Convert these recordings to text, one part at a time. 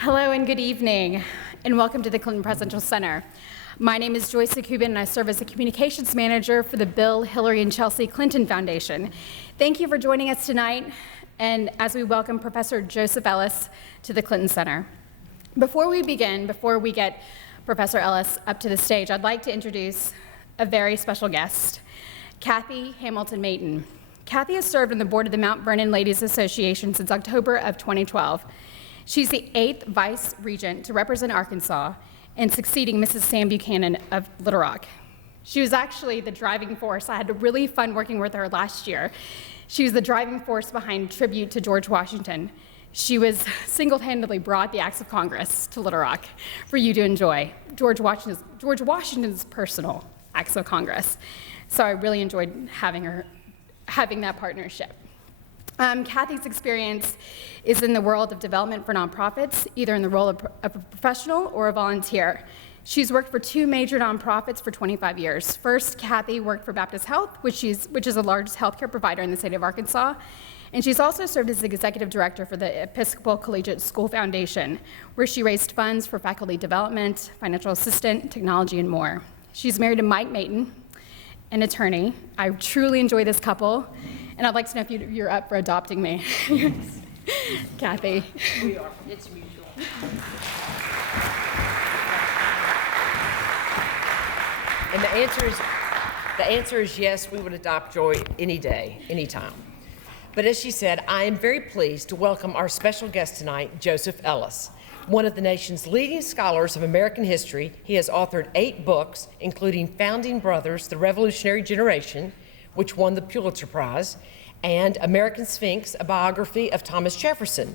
Hello and good evening, and welcome to the Clinton Presidential Center. My name is Joyce Cuban, and I serve as the Communications Manager for the Bill, Hillary, and Chelsea Clinton Foundation. Thank you for joining us tonight, and as we welcome Professor Joseph Ellis to the Clinton Center. Before we get Professor Ellis up to the stage, I'd like to introduce a very special guest, Kathy Hamilton-Mayton. Kathy has served on the board of the Mount Vernon Ladies Association since October of 2012. She's the 8th Vice Regent to represent Arkansas and succeeding Mrs. Sam Buchanan of Little Rock. She was actually the driving force. I had a really fun working with her last year. She was the driving force behind Tribute to George Washington. She was single-handedly brought the acts of Congress to Little Rock for you to enjoy, George Washington's personal acts of Congress. So I really enjoyed having that partnership. Kathy's experience is in the world of development for nonprofits, either in the role of a professional or a volunteer. She's worked for 2 major nonprofits for 25 years. First, Kathy worked for Baptist Health, which is the largest healthcare provider in the state of Arkansas. And she's also served as the executive director for the Episcopal Collegiate School Foundation, where she raised funds for faculty development, financial assistance, technology, and more. She's married to Mike Mayton, an attorney. I truly enjoy this couple, and I'd like to know if you're up for adopting me. Kathy. We are. It's mutual. And the answer is yes, we would adopt Joy any day, anytime. But as she said, I am very pleased to welcome our special guest tonight, Joseph Ellis. One of the nation's leading scholars of American history, he has authored 8 books, including Founding Brothers, The Revolutionary Generation, which won the Pulitzer Prize, and American Sphinx, a biography of Thomas Jefferson,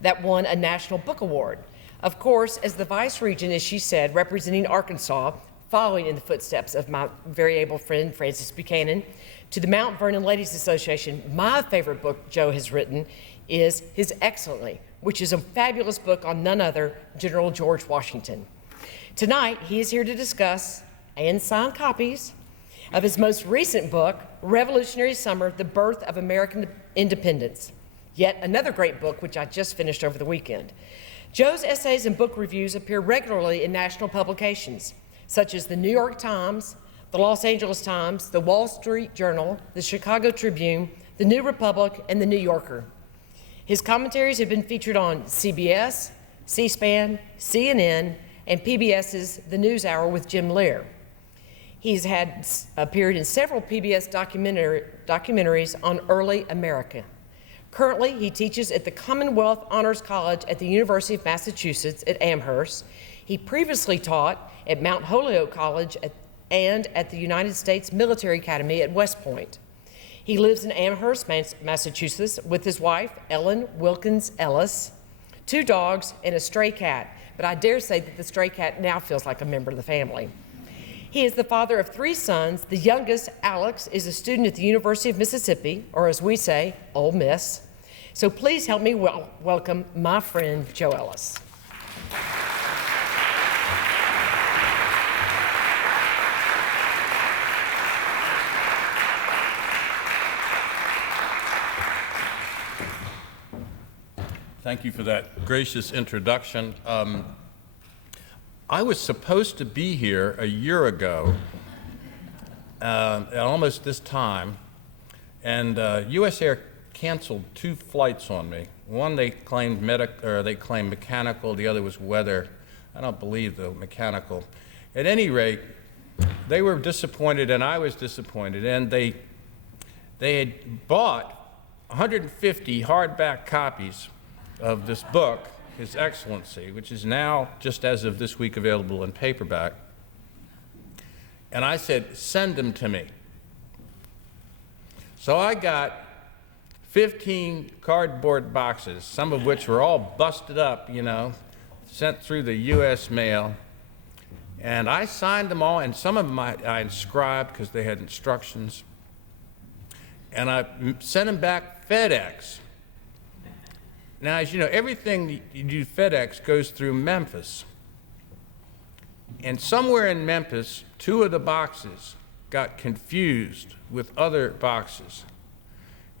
that won a National Book Award. Of course, as the Vice Regent, as she said, representing Arkansas, following in the footsteps of my very able friend, Frances Buchanan, to the Mount Vernon Ladies Association, my favorite book Joe has written is his Excellency, which is a fabulous book on none other General George Washington. Tonight, he is here to discuss and sign copies of his most recent book, Revolutionary Summer, The Birth of American Independence. Yet another great book, which I just finished over the weekend. Joe's essays and book reviews appear regularly in national publications, such as the New York Times, the Los Angeles Times, the Wall Street Journal, the Chicago Tribune, the New Republic, and the New Yorker. His commentaries have been featured on CBS, C-SPAN, CNN, and PBS's The NewsHour with Jim Lehrer. He's appeared in several PBS documentaries on early America. Currently, he teaches at the Commonwealth Honors College at the University of Massachusetts at Amherst. He previously taught at Mount Holyoke College and at the United States Military Academy at West Point. He lives in Amherst, Massachusetts, with his wife, Ellen Wilkins Ellis, 2 dogs, and a stray cat. But I dare say that the stray cat now feels like a member of the family. He is the father of 3 sons. The youngest, Alex, is a student at the University of Mississippi, or as we say, Ole Miss. So please help me welcome my friend, Joe Ellis. Thank you for that gracious introduction. I was supposed to be here a year ago, at almost this time, and U.S. Air canceled 2 flights on me. One they claimed mechanical, the other was weather. I don't believe the mechanical. At any rate, they were disappointed, and I was disappointed, and they had bought 150 hardback copies of this book, His Excellency, which is now, just as of this week, available in paperback. And I said, send them to me. So I got 15 cardboard boxes, some of which were all busted up, sent through the U.S. mail. And I signed them all, and some of them I inscribed because they had instructions. And I sent them back FedEx. Now, as you know, everything you do FedEx goes through Memphis. And somewhere in Memphis, 2 of the boxes got confused with other boxes.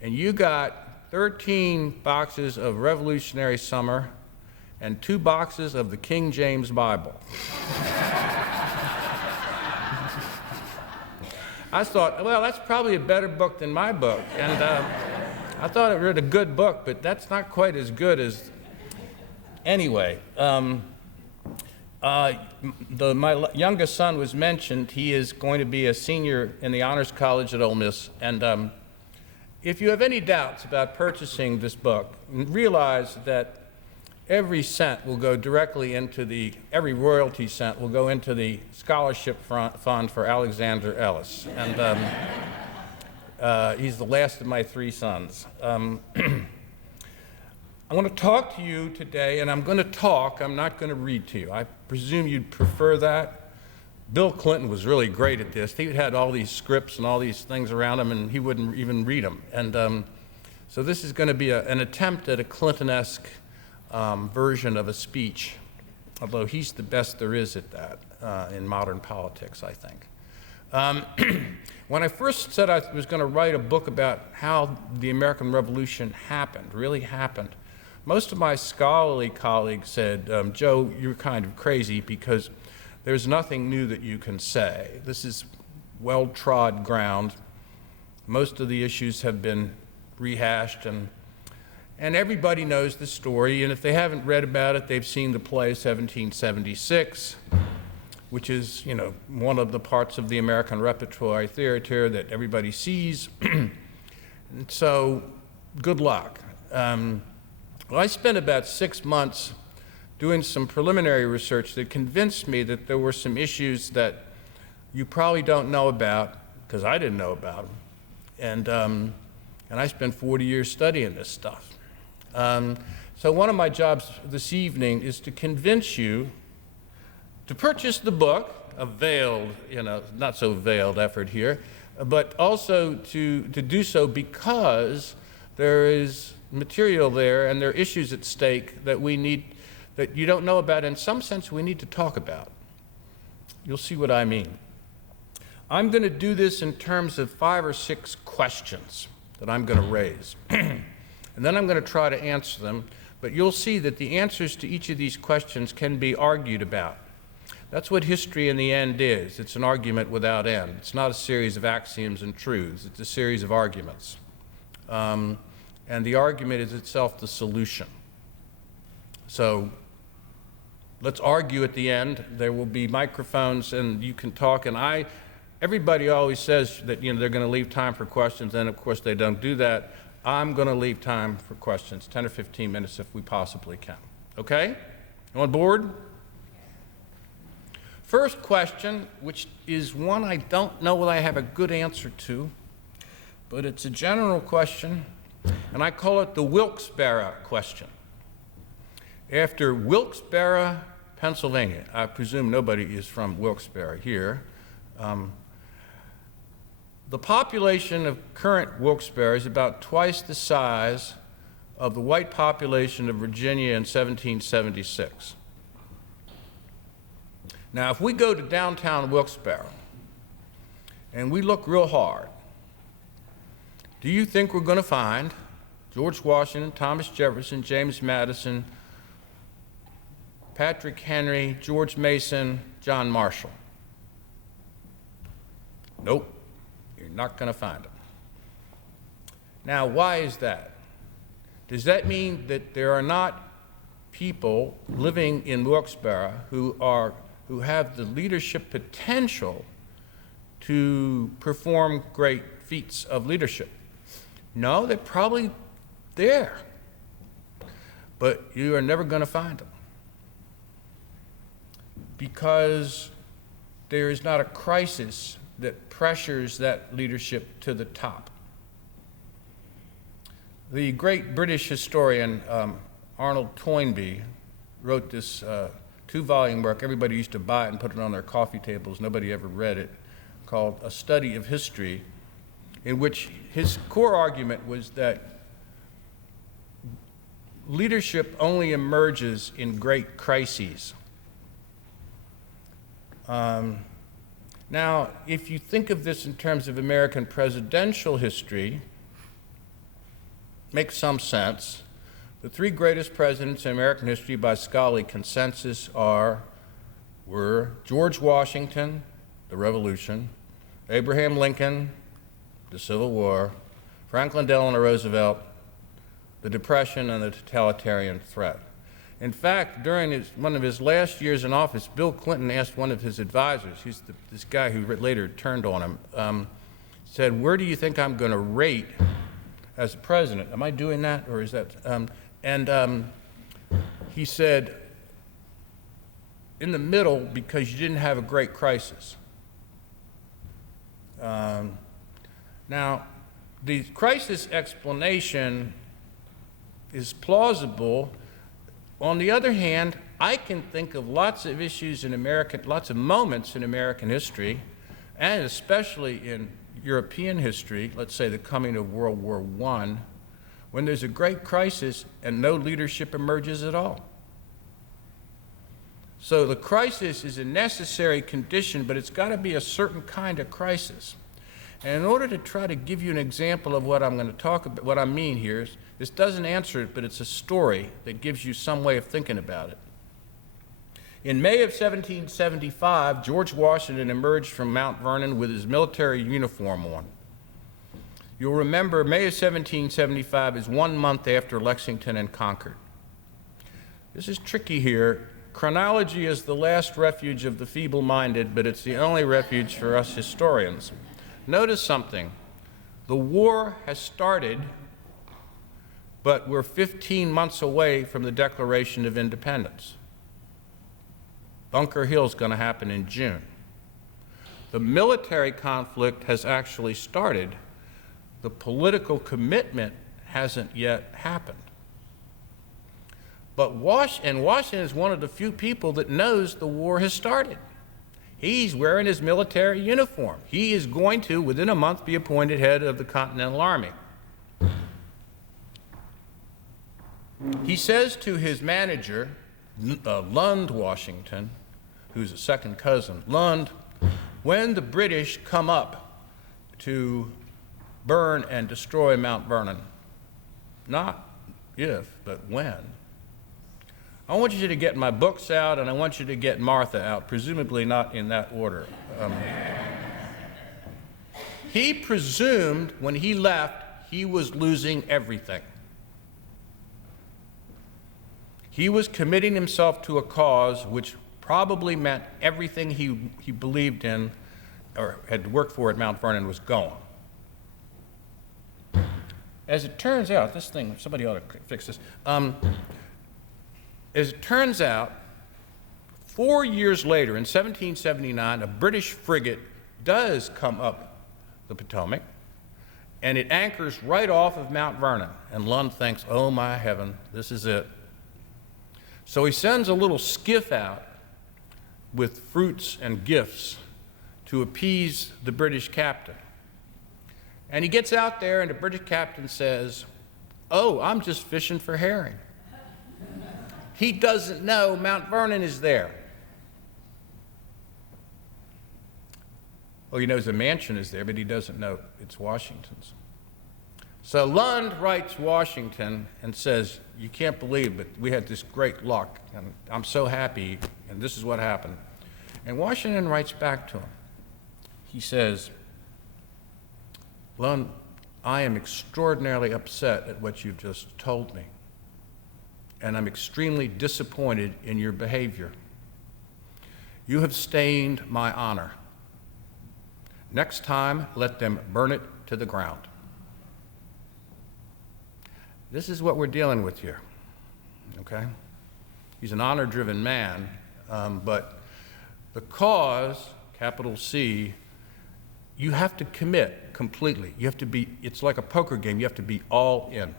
And you got 13 boxes of Revolutionary Summer and 2 boxes of the King James Bible. I thought, well, that's probably a better book than my book. And I thought I read a good book, but that's not quite as good as... Anyway, my youngest son was mentioned. He is going to be a senior in the Honors College at Ole Miss. And if you have any doubts about purchasing this book, realize that every cent will go directly into every royalty cent will go into the scholarship fund for Alexander Ellis. And he's the last of my 3 sons. I want to talk to you today, and I'm going to talk, I'm not going to read to you. I presume you'd prefer that. Bill Clinton was really great at this. He had all these scripts and all these things around him, and he wouldn't even read them. And so this is going to be an attempt at a Clinton-esque version of a speech, although he's the best there is at that in modern politics, I think. When I first said I was going to write a book about how the American Revolution really happened, most of my scholarly colleagues said, Joe, you're kind of crazy because there's nothing new that you can say. This is well-trod ground. Most of the issues have been rehashed, and everybody knows the story, and if they haven't read about it, they've seen the play 1776, which is, one of the parts of the American repertoire theater that everybody sees. And so, good luck. Well, I spent about 6 months doing some preliminary research that convinced me that there were some issues that you probably don't know about, because I didn't know about them. And I spent 40 years studying this stuff. So one of my jobs this evening is to convince you to purchase the book, a veiled, not so veiled effort here, but also to do so because there is material there and there are issues at stake that that you don't know about, in some sense we need to talk about. You'll see what I mean. I'm going to do this in terms of 5 or 6 questions that I'm going to raise. And then I'm going to try to answer them, but you'll see that the answers to each of these questions can be argued about. That's what history in the end is. It's an argument without end. It's not a series of axioms and truths. It's a series of arguments. And the argument is itself the solution. So let's argue at the end. There will be microphones and you can talk. And everybody always says that they're going to leave time for questions, and of course they don't do that. I'm going to leave time for questions, 10 or 15 minutes if we possibly can. Okay? You on board? First question, which is one I don't know whether I have a good answer to, but it's a general question, and I call it the Wilkes-Barre question. After Wilkes-Barre, Pennsylvania, I presume nobody is from Wilkes-Barre here, the population of current Wilkes-Barre is about twice the size of the white population of Virginia in 1776. Now, if we go to downtown Wilkes-Barre and we look real hard, do you think we're going to find George Washington, Thomas Jefferson, James Madison, Patrick Henry, George Mason, John Marshall? Nope. You're not going to find them. Now, why is that? Does that mean that there are not people living in Wilkes-Barre who have the leadership potential to perform great feats of leadership? No, they're probably there, but you are never going to find them because there is not a crisis that pressures that leadership to the top. The great British historian Arnold Toynbee wrote this 2-volume work. Everybody used to buy it and put it on their coffee tables. Nobody ever read it, called A Study of History, in which his core argument was that leadership only emerges in great crises. Now, if you think of this in terms of American presidential history, makes some sense, The three greatest presidents in American history by scholarly consensus were George Washington, the Revolution, Abraham Lincoln, the Civil War, Franklin Delano Roosevelt, the Depression, and the totalitarian threat. In fact, during one of his last years in office, Bill Clinton asked one of his advisors, this guy who later turned on him, said, "Where do you think I'm going to rate as a president?" Am I doing that, or is that? He said, "In the middle, because you didn't have a great crisis." Now, the crisis explanation is plausible. On the other hand, I can think of lots of issues in lots of moments in American history, and especially in European history, let's say the coming of World War I, when there's a great crisis and no leadership emerges at all. So the crisis is a necessary condition, but it's got to be a certain kind of crisis. And in order to try to give you an example of what I'm going to talk about, what I mean here, this doesn't answer it, but it's a story that gives you some way of thinking about it. In May of 1775, George Washington emerged from Mount Vernon with his military uniform on. You'll remember May of 1775 is 1 month after Lexington and Concord. This is tricky here. Chronology is the last refuge of the feeble-minded, but it's the only refuge for us historians. Notice something. The war has started, but we're 15 months away from the Declaration of Independence. Bunker Hill's going to happen in June. The military conflict has actually started. The political commitment hasn't yet happened. But Washington is one of the few people that knows the war has started. He's wearing his military uniform. He is going to, within a month, be appointed head of the Continental Army. He says to his manager, Lund Washington, who's a second cousin, "Lund, when the British come up to burn and destroy Mount Vernon, not if, but when, I want you to get my books out and I want you to get Martha out," presumably not in that order. He presumed when he left he was losing everything. He was committing himself to a cause which probably meant everything he believed in or had worked for at Mount Vernon was gone. As it turns out, somebody ought to fix this. As it turns out, 4 years later, in 1779, a British frigate does come up the Potomac, and it anchors right off of Mount Vernon. And Lund thinks, "Oh my heaven, this is it." So he sends a little skiff out with fruits and gifts to appease the British captain. And he gets out there, and the British captain says, "Oh, I'm just fishing for herring." He doesn't know Mount Vernon is there. Well, he knows the mansion is there, but he doesn't know it's Washington's. So Lund writes Washington and says, "You can't believe, but we had this great luck, and I'm so happy, and this is what happened." And Washington writes back to him. He says, "Lund, I am extraordinarily upset at what you've just told me, and I'm extremely disappointed in your behavior. You have stained my honor. Next time, let them burn it to the ground." This is what we're dealing with here, okay? He's an honor-driven man, but the cause, capital C, you have to commit completely. You have to be, it's like a poker game, you have to be all in.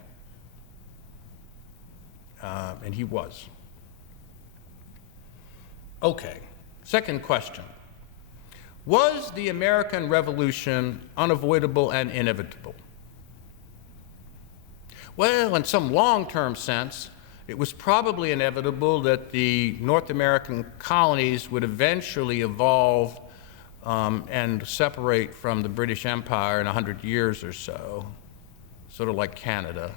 And he was. Okay, second question. Was the American Revolution unavoidable and inevitable? Well, in some long-term sense, it was probably inevitable that the North American colonies would eventually evolve and separate from the British Empire in 100 years or so, sort of like Canada.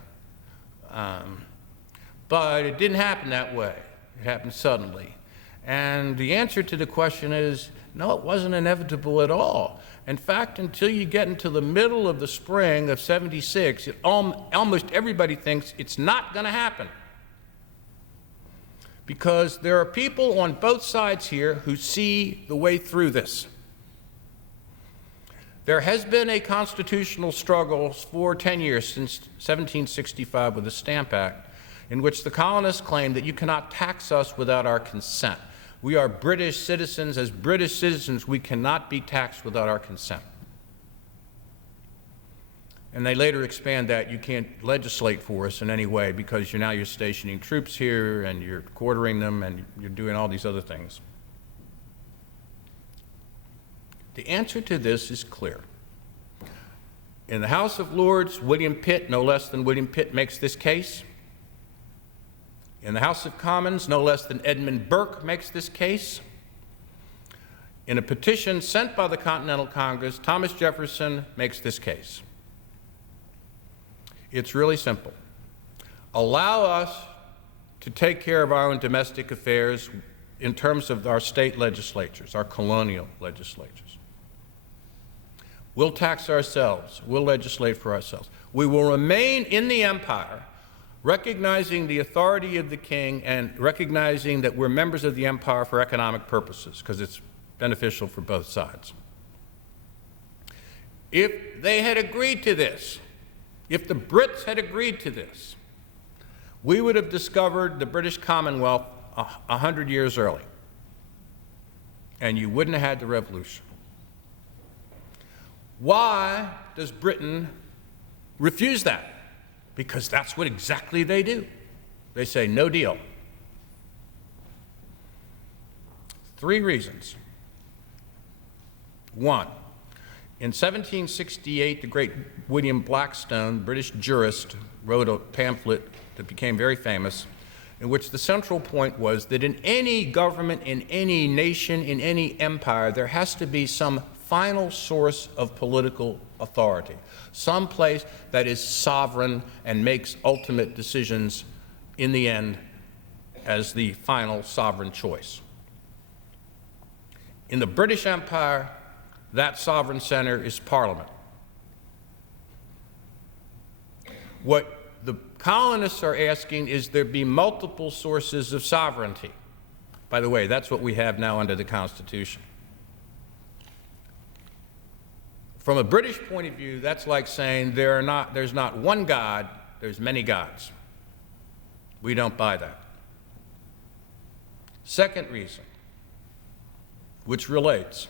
But it didn't happen that way. It happened suddenly. And the answer to the question is, no, it wasn't inevitable at all. In fact, until you get into the middle of the spring of '76, almost everybody thinks it's not going to happen. Because there are people on both sides here who see the way through this. There has been a constitutional struggle for 10 years, since 1765 with the Stamp Act, in which the colonists claimed that you cannot tax us without our consent. We are British citizens. As British citizens, we cannot be taxed without our consent. And they later expand that you can't legislate for us in any way because you're stationing troops here and you're quartering them and you're doing all these other things. The answer to this is clear. In the House of Lords, William Pitt, no less than William Pitt, makes this case. In the House of Commons, no less than Edmund Burke makes this case. In a petition sent by the Continental Congress, Thomas Jefferson makes this case. It's really simple. Allow us to take care of our own domestic affairs in terms of our state legislatures, our colonial legislatures. We'll tax ourselves. We'll legislate for ourselves. We will remain in the empire, recognizing the authority of the king and recognizing that we're members of the empire for economic purposes, because it's beneficial for both sides. If they had agreed to this, if the Brits had agreed to this, we would have discovered the British Commonwealth 100 years early, and you wouldn't have had the revolution. Why does Britain refuse that? Because that's what exactly they do. They say, no deal. 3 reasons. 1, in 1768, the great William Blackstone, British jurist, wrote a pamphlet that became very famous, in which the central point was that in any government, in any nation, in any empire, there has to be some final source of political authority, some place that is sovereign and makes ultimate decisions in the end as the final sovereign choice. In the British Empire, that sovereign center is Parliament. What the colonists are asking is there be multiple sources of sovereignty. By the way, that's what we have now under the Constitution. From a British point of view, that's like saying there's not one God, there's many gods. We don't buy that. Second reason, which relates,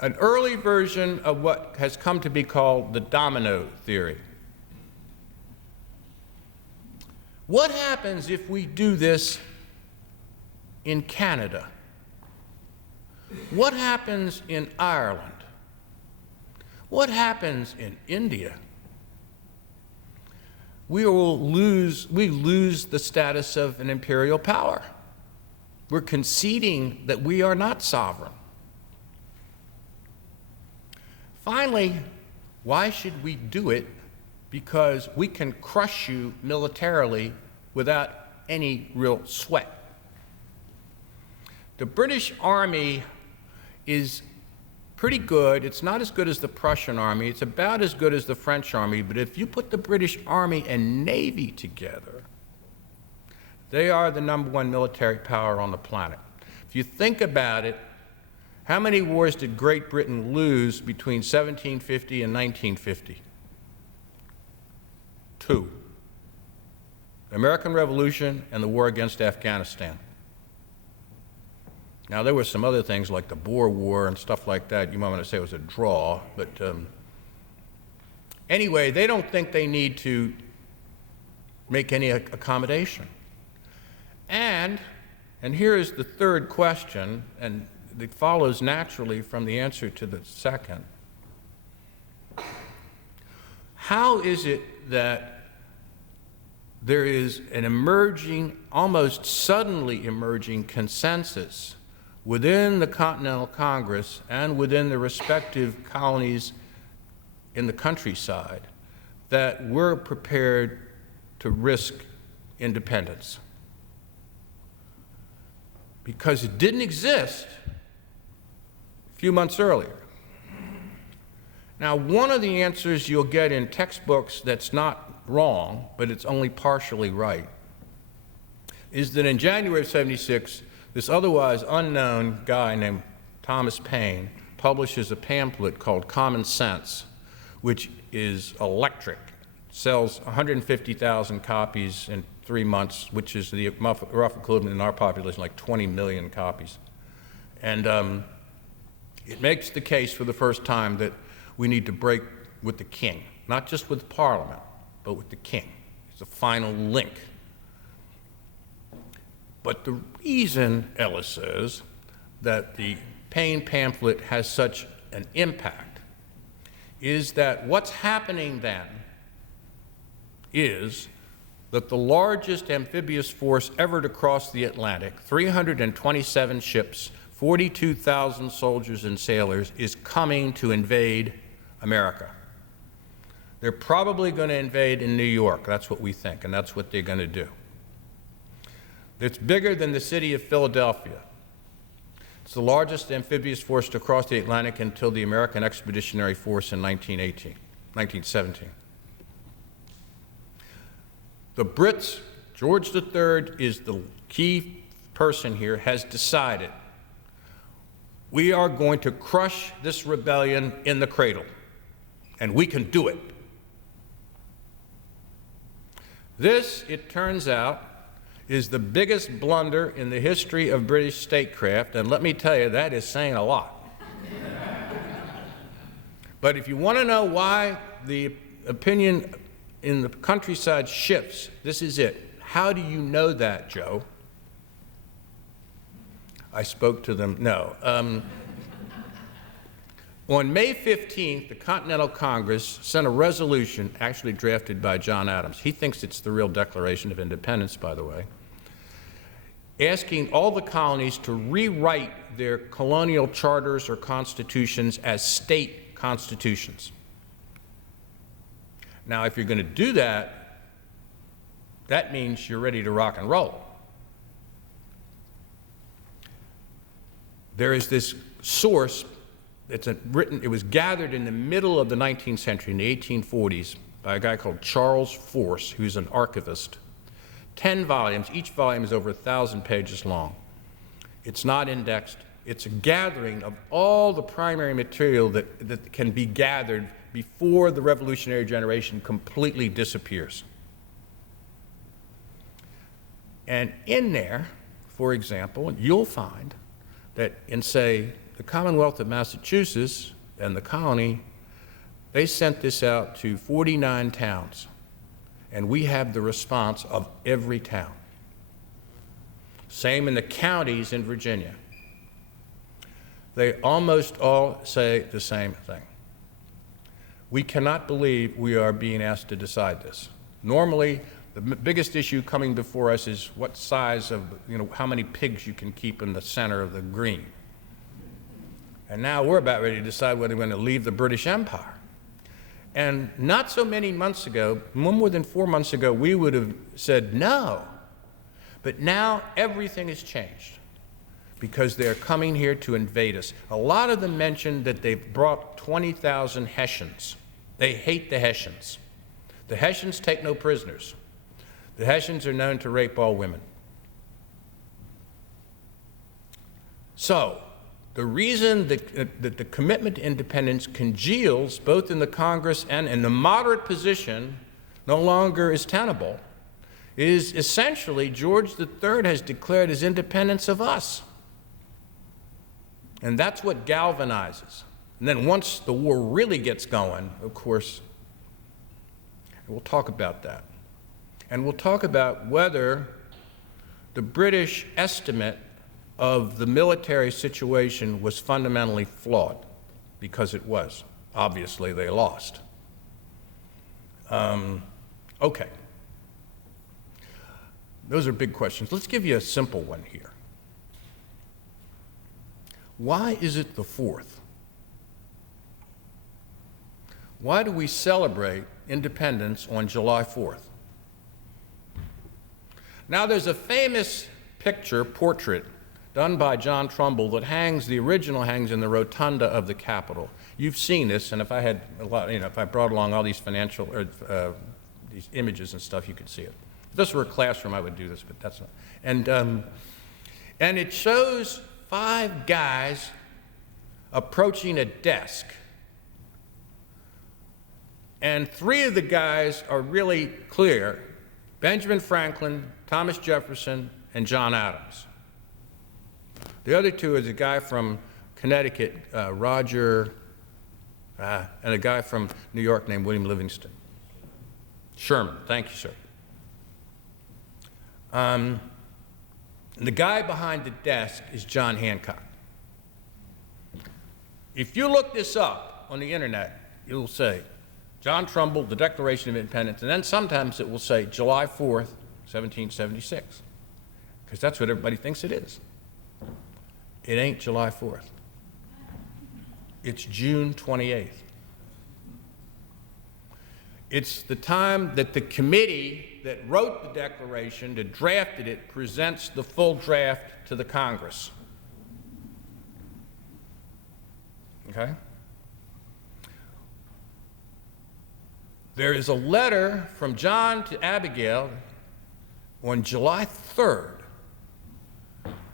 an early version of what has come to be called the Domino Theory. What happens if we do this in Canada? What happens in Ireland? What happens in India? We lose the status of an imperial power. We're conceding that we are not sovereign. Finally, why should we do it? Because we can crush you militarily without any real sweat. The British Army is pretty good. It's not as good as the Prussian Army. It's about as good as the French Army. But if you put the British Army and Navy together, they are the #1 military power on the planet. If you think about it, how many wars did Great Britain lose between 1750 and 1950? 2. The American Revolution and the war against Afghanistan. Now, there were some other things like the Boer War and stuff like that. You might want to say it was a draw, but anyway, they don't think they need to make any accommodation. And here is the third question, and it follows naturally from the answer to the second. How is it that there is an emerging, almost suddenly emerging consensus within the Continental Congress and within the respective colonies in the countryside that we're prepared to risk independence? Because it didn't exist a few months earlier. Now, one of the answers you'll get in textbooks that's not wrong, but it's only partially right, is that in January of '76, this otherwise unknown guy named Thomas Paine publishes a pamphlet called Common Sense, which is electric. It sells 150,000 copies in 3 months, which is the rough equivalent in our population, like 20 million copies. And it makes the case for the first time that we need to break with the king, not just with Parliament, but with the king. It's the final link. But the reason, Ellis says, that the Paine pamphlet has such an impact is that what's happening then is that the largest amphibious force ever to cross the Atlantic, 327 ships, 42,000 soldiers and sailors, is coming to invade America. They're probably going to invade in New York. That's what we think, and that's what they're going to do. It's bigger than the city of Philadelphia. It's the largest amphibious force to cross the Atlantic until the American Expeditionary Force in 1917. The Brits, George III is the key person here, has decided we are going to crush this rebellion in the cradle, and we can do it. This, it turns out, is the biggest blunder in the history of British statecraft, and let me tell you, that is saying a lot. But if you want to know why the opinion in the countryside shifts, this is it. How do you know that, Joe? I spoke to them, no. On May 15th, the Continental Congress sent a resolution, actually drafted by John Adams. He thinks it's the real Declaration of Independence, by the way, asking all the colonies to rewrite their colonial charters or constitutions as state constitutions. Now, if you're going to do that, that means you're ready to rock and roll. There is this source. It was gathered in the middle of the 19th century, in the 1840s, by a guy called Charles Force, who's an archivist. 10 volumes, each volume is over 1,000 pages long. It's not indexed. It's a gathering of all the primary material that can be gathered before the revolutionary generation completely disappears. And in there, for example, you'll find that in, say, the Commonwealth of Massachusetts and the colony, they sent this out to 49 towns, and we have the response of every town. Same in the counties in Virginia. They almost all say the same thing. We cannot believe we are being asked to decide this. Normally, the biggest issue coming before us is what size of, how many pigs you can keep in the center of the green. And now we're about ready to decide whether we're going to leave the British Empire. And not so many months ago, more than 4 months ago, we would have said no. But now everything has changed because they're coming here to invade us. A lot of them mentioned that they've brought 20,000 Hessians. They hate the Hessians. The Hessians take no prisoners. The Hessians are known to rape all women. So, the reason that the commitment to independence congeals both in the Congress and in the moderate position no longer is tenable is essentially George III has declared his independence of us. And that's what galvanizes. And then once the war really gets going, of course, we'll talk about that. And we'll talk about whether the British estimate of the military situation was fundamentally flawed, because it was. Obviously, they lost. Okay. Those are big questions. Let's give you a simple one here. Why is it the 4th? Why do we celebrate independence on July 4th? Now, there's a famous portrait done by John Trumbull that hangs, the original hangs in the rotunda of the Capitol. You've seen this, and if I had a lot, if I brought along all these these images and stuff, you could see it. If this were a classroom, I would do this, but that's not. And it shows 5 guys approaching a desk. And 3 of the guys are really clear: Benjamin Franklin, Thomas Jefferson, and John Adams. The other 2 is a guy from Connecticut, Roger, and a guy from New York named William Livingston. Sherman, thank you, sir. The guy behind the desk is John Hancock. If you look this up on the internet, you'll say John Trumbull, the Declaration of Independence, and then sometimes it will say July 4th, 1776, because that's what everybody thinks it is. It ain't July 4th. It's June 28th. It's the time that the committee that wrote the Declaration, that drafted it, presents the full draft to the Congress. Okay? There is a letter from John to Abigail on July 3rd,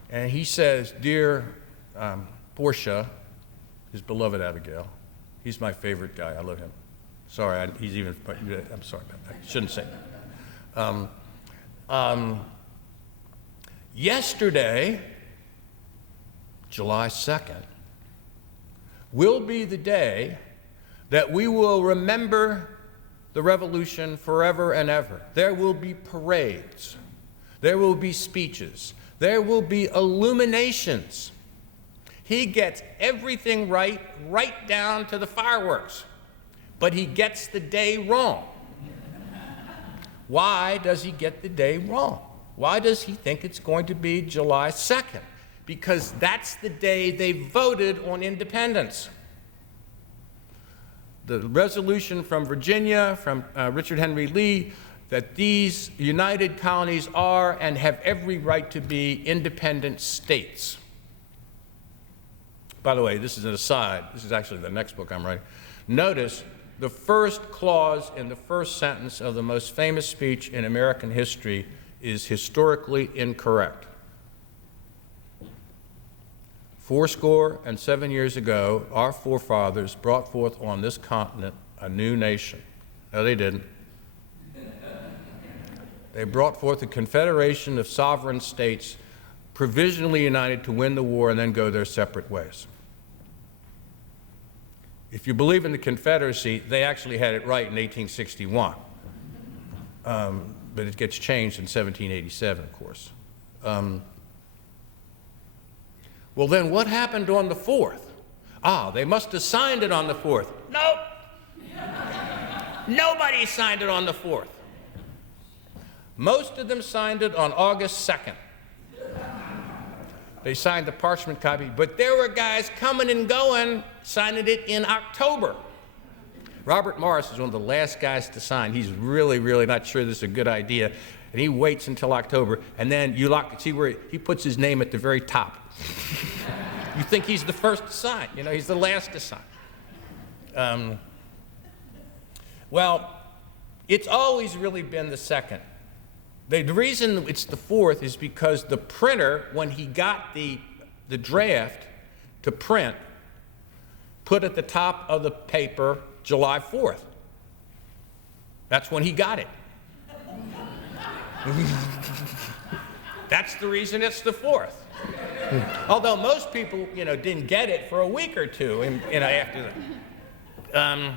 and he says, "Dear Portia," his beloved Abigail, he's my favorite guy, I love him. Sorry, I'm sorry about that, I shouldn't say that. Yesterday, July 2nd, will be the day that we will remember the revolution forever and ever. There will be parades, there will be speeches, there will be illuminations. He gets everything right down to the fireworks, but he gets the day wrong. Why does he get the day wrong? Why does he think it's going to be July 2nd? Because that's the day they voted on independence. The resolution from Virginia, from Richard Henry Lee, that these united colonies are and have every right to be independent states. By the way, this is an aside. This is actually the next book I'm writing. Notice the first clause in the first sentence of the most famous speech in American history is historically incorrect. 87 years ago, our forefathers brought forth on this continent a new nation. No, they didn't. They brought forth a confederation of sovereign states provisionally united to win the war and then go their separate ways. If you believe in the Confederacy, they actually had it right in 1861. But it gets changed in 1787, of course. Well, then what happened on the 4th? They must have signed it on the 4th. Nope. Nobody signed it on the 4th. Most of them signed it on August 2nd. They signed the parchment copy, but there were guys coming and going signing it in October. Robert Morris is one of the last guys to sign. He's really, really not sure this is a good idea, and he waits until October, and then you see where he puts his name at the very top. You think he's the first to sign. You know, he's the last to sign. Well, it's always really been the 2nd. The reason it's the 4th is because the printer, when he got the draft to print, put at the top of the paper July 4th. That's when he got it. That's the reason it's the 4th. Although most people, didn't get it for a week or two, after that.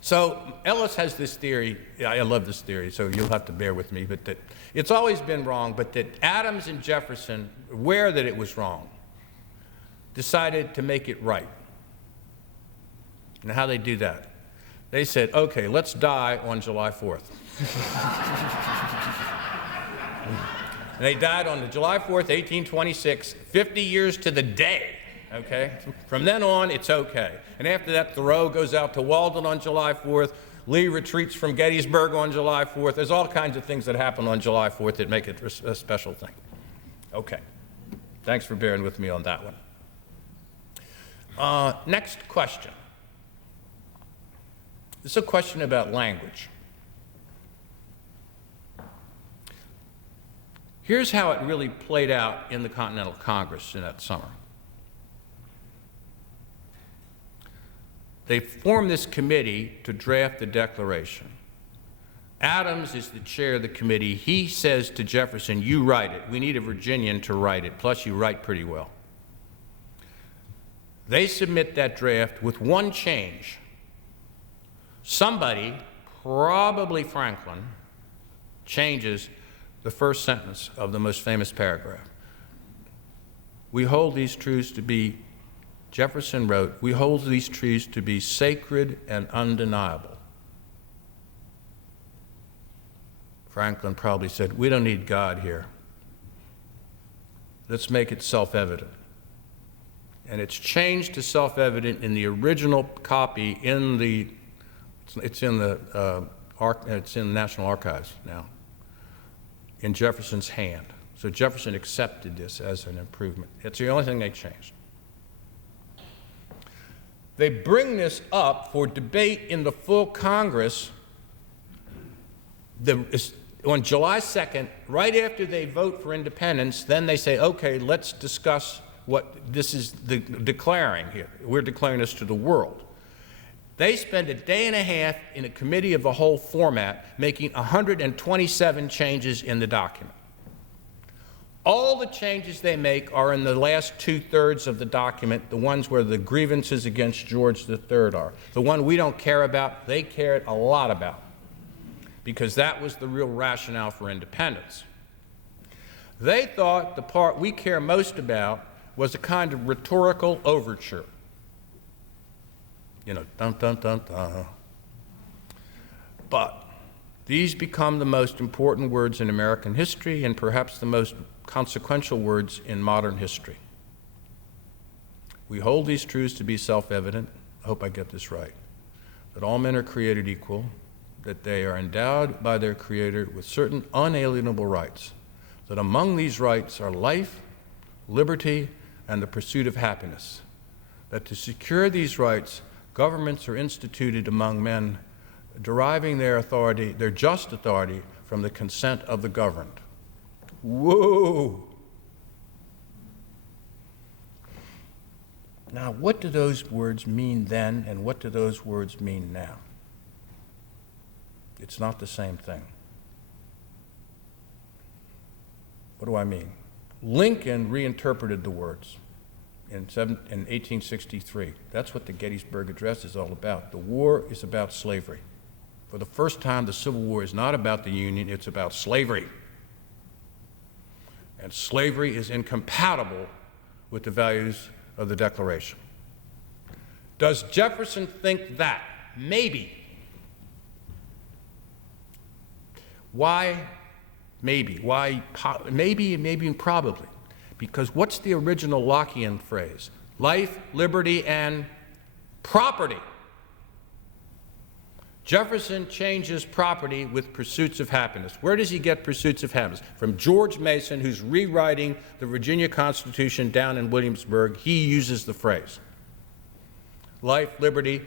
So Ellis has this theory. I love this theory, so you'll have to bear with me. But that it's always been wrong. But that Adams and Jefferson, aware that it was wrong, decided to make it right. And how they do that? They said, "Okay, let's die on July 4th." And they died on July 4th, 1826, 50 years to the day, okay? From then on, it's okay. And after that, Thoreau goes out to Walden on July 4th, Lee retreats from Gettysburg on July 4th. There's all kinds of things that happen on July 4th that make it a special thing. Okay. Thanks for bearing with me on that one. Next question. This is a question about language. Here's how it really played out in the Continental Congress in that summer. They formed this committee to draft the Declaration. Adams is the chair of the committee. He says to Jefferson, you write it. We need a Virginian to write it, plus you write pretty well. They submit that draft with one change. Somebody, probably Franklin, changes the first sentence of the most famous paragraph. We hold these truths to be, Jefferson wrote, we hold these truths to be sacred and undeniable. Franklin probably said, we don't need God here. Let's make it self-evident. And it's changed to self-evident in the original copy it's in the National Archives now, in Jefferson's hand. So Jefferson accepted this as an improvement. It's the only thing they changed. They bring this up for debate in the full Congress on July 2nd, right after they vote for independence. Then they say, okay, let's discuss what this is declaring here. We're declaring this to the world. They spend a day and a half in a committee of the whole format making 127 changes in the document. All the changes they make are in the last 2/3 of the document, the ones where the grievances against George III are. The one we don't care about, they cared a lot about, because that was the real rationale for independence. They thought the part we care most about was a kind of rhetorical overture. You know, dun, dun, dun, dun. But these become the most important words in American history and perhaps the most consequential words in modern history. We hold these truths to be self-evident, I hope I get this right, that all men are created equal, that they are endowed by their Creator with certain unalienable rights, that among these rights are life, liberty, and the pursuit of happiness, that to secure these rights, governments are instituted among men, deriving their authority, their just authority, from the consent of the governed. Whoa! Now, what do those words mean then, and what do those words mean now? It's not the same thing. What do I mean? Lincoln reinterpreted the words in 1863. That's what the Gettysburg Address is all about. The war is about slavery. For the first time, the Civil War is not about the Union, it's about slavery. And slavery is incompatible with the values of the Declaration. Does Jefferson think that? Maybe. Why maybe? Why maybe probably? Because what's the original Lockean phrase? Life, liberty, and property. Jefferson changes property with pursuits of happiness. Where does he get pursuits of happiness? From George Mason, who's rewriting the Virginia Constitution down in Williamsburg. He uses the phrase. Life, liberty,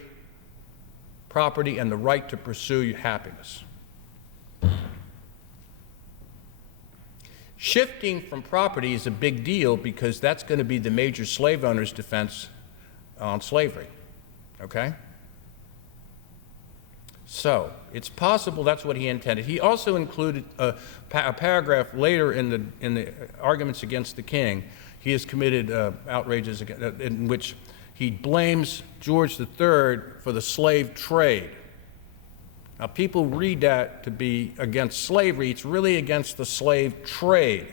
property, and the right to pursue happiness. Shifting from property is a big deal because that's going to be the major slave owner's defense on slavery, okay? So it's possible that's what he intended. He also included a paragraph later in the arguments against the king. He has committed outrages in which he blames George III for the slave trade. Now, people read that to be against slavery. It's really against the slave trade.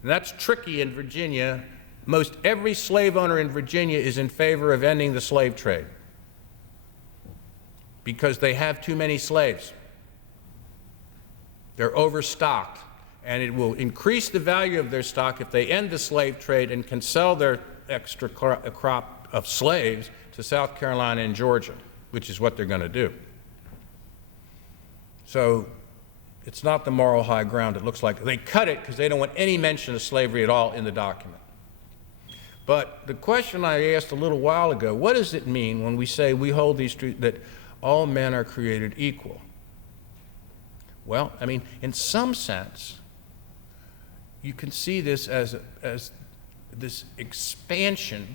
And that's tricky in Virginia. Most every slave owner in Virginia is in favor of ending the slave trade because they have too many slaves. They're overstocked, and it will increase the value of their stock if they end the slave trade and can sell their extra crop of slaves to South Carolina and Georgia, which is what they're going to do. So it's not the moral high ground. It looks like they cut it because they don't want any mention of slavery at all in the document. But the question I asked a little while ago, what does it mean when we say we hold these truths that all men are created equal? Well, I mean, in some sense, you can see this as this expansion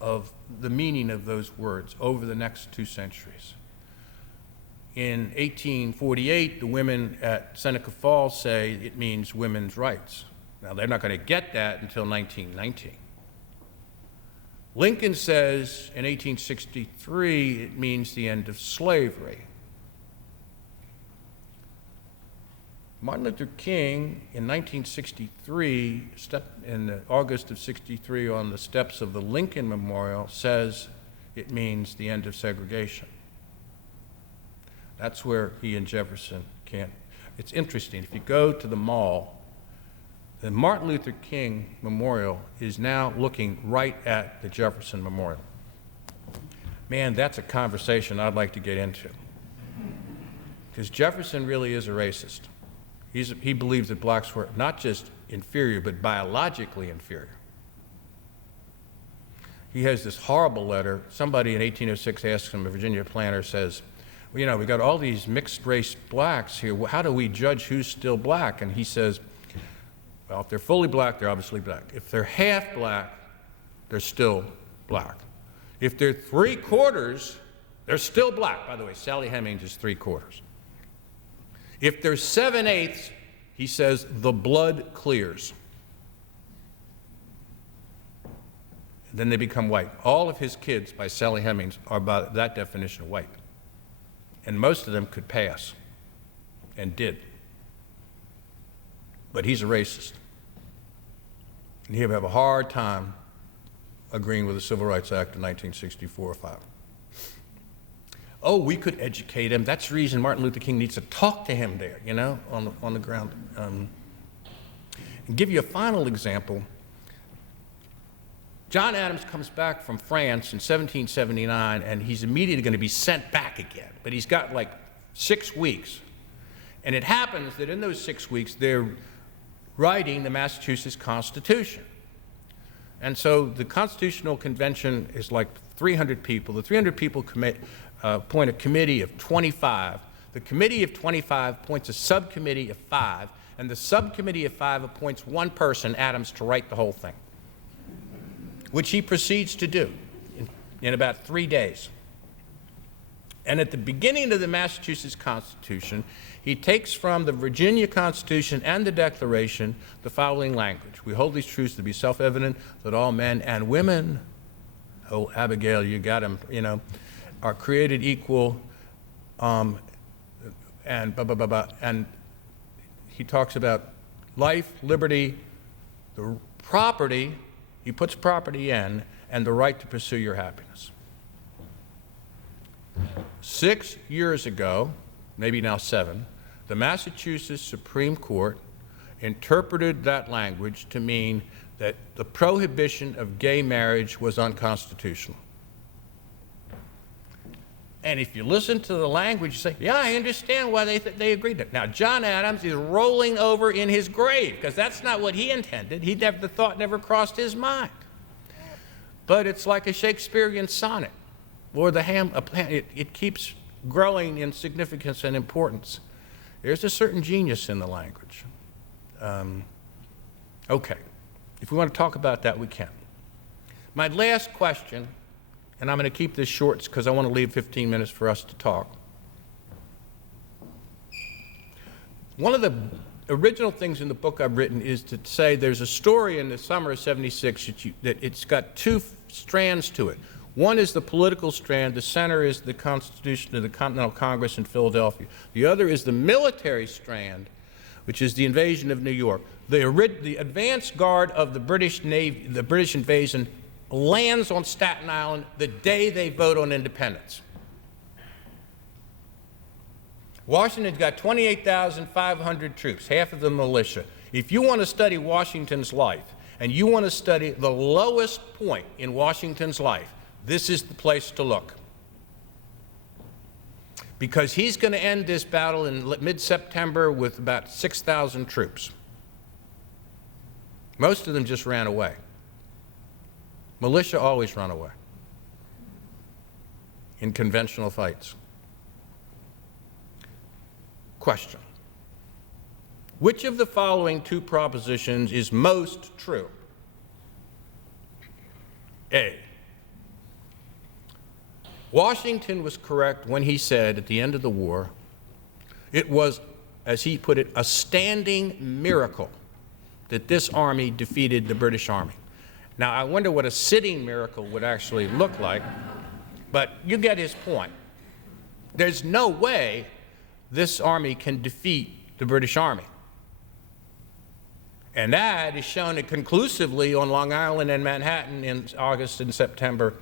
of the meaning of those words over the next 2 centuries. In 1848, the women at Seneca Falls say it means women's rights. Now, they're not going to get that until 1919. Lincoln says in 1863 it means the end of slavery. Martin Luther King in 1963, in August of 63, on the steps of the Lincoln Memorial, says it means the end of segregation. That's where he and Jefferson can't. It's interesting. If you go to the mall, the Martin Luther King Memorial is now looking right at the Jefferson Memorial. Man, that's a conversation I'd like to get into. Because Jefferson really is a racist. He believes that blacks were not just inferior, but biologically inferior. He has this horrible letter. Somebody in 1806 asks him, a Virginia planter says, well, you know, we got all these mixed race blacks here. How do we judge who's still black? And he says, well, if they're fully black, they're obviously black. If they're half black, they're still black. If they're 3/4, they're still black. By the way, Sally Hemings is 3/4. If they're 7/8, he says, the blood clears. And then they become white. All of his kids, by Sally Hemings, are by that definition of white. And most of them could pass, and did. But he's a racist. And he'll have a hard time agreeing with the Civil Rights Act of 1964 or 5. Oh, we could educate him. That's the reason Martin Luther King needs to talk to him there, you know, on the ground. And give you a final example. John Adams comes back from France in 1779, and he's immediately going to be sent back again. But he's got like 6 weeks. And it happens that in those 6 weeks, they're writing the Massachusetts Constitution. And so the Constitutional Convention is like 300 people. The 300 people appoint a committee of 25. The committee of 25 appoints a subcommittee of 5, and the subcommittee of 5 appoints one person, Adams, to write the whole thing, which he proceeds to do in about 3 days. And at the beginning of the Massachusetts Constitution, he takes from the Virginia Constitution and the Declaration the following language. We hold these truths to be self-evident that all men and women, oh, Abigail, you got him, you know, are created equal, and blah, blah, blah, blah. And he talks about life, liberty, the property, he puts property in, and the right to pursue your happiness. 6 years ago, maybe now 7, the Massachusetts Supreme Court interpreted that language to mean that the prohibition of gay marriage was unconstitutional. And if you listen to the language, you say, yeah, I understand why they agreed to it. Now, John Adams is rolling over in his grave, because that's not what he intended. The thought never crossed his mind. But it's like a Shakespearean sonnet, or it keeps growing in significance and importance. There's a certain genius in the language. Okay, if we want to talk about that, we can. My last question, and I'm going to keep this short because I want to leave 15 minutes for us to talk. One of the original things in the book I've written is to say there's a story in the summer of '76 that it's got 2 strands to it. One is the political strand. The center is the Constitution of the Continental Congress in Philadelphia. The other is the military strand, which is the invasion of New York. The advance guard of the British Navy, the British invasion, lands on Staten Island the day they vote on independence. Washington's got 28,500 troops, half of them militia. If you want to study Washington's life, and you want to study the lowest point in Washington's life, this is the place to look. because he's going to end this battle in mid-September with about 6,000 troops. Most of them just ran away. Militia always run away in conventional fights. Question: which of the following two propositions is most true? A, Washington was correct when he said at the end of the war, it was, as he put it, a standing miracle that this army defeated the British Army. Now, I wonder what a sitting miracle would actually look like, but you get his point. There's no way this army can defeat the British Army. And that is shown conclusively on Long Island and Manhattan in August and September.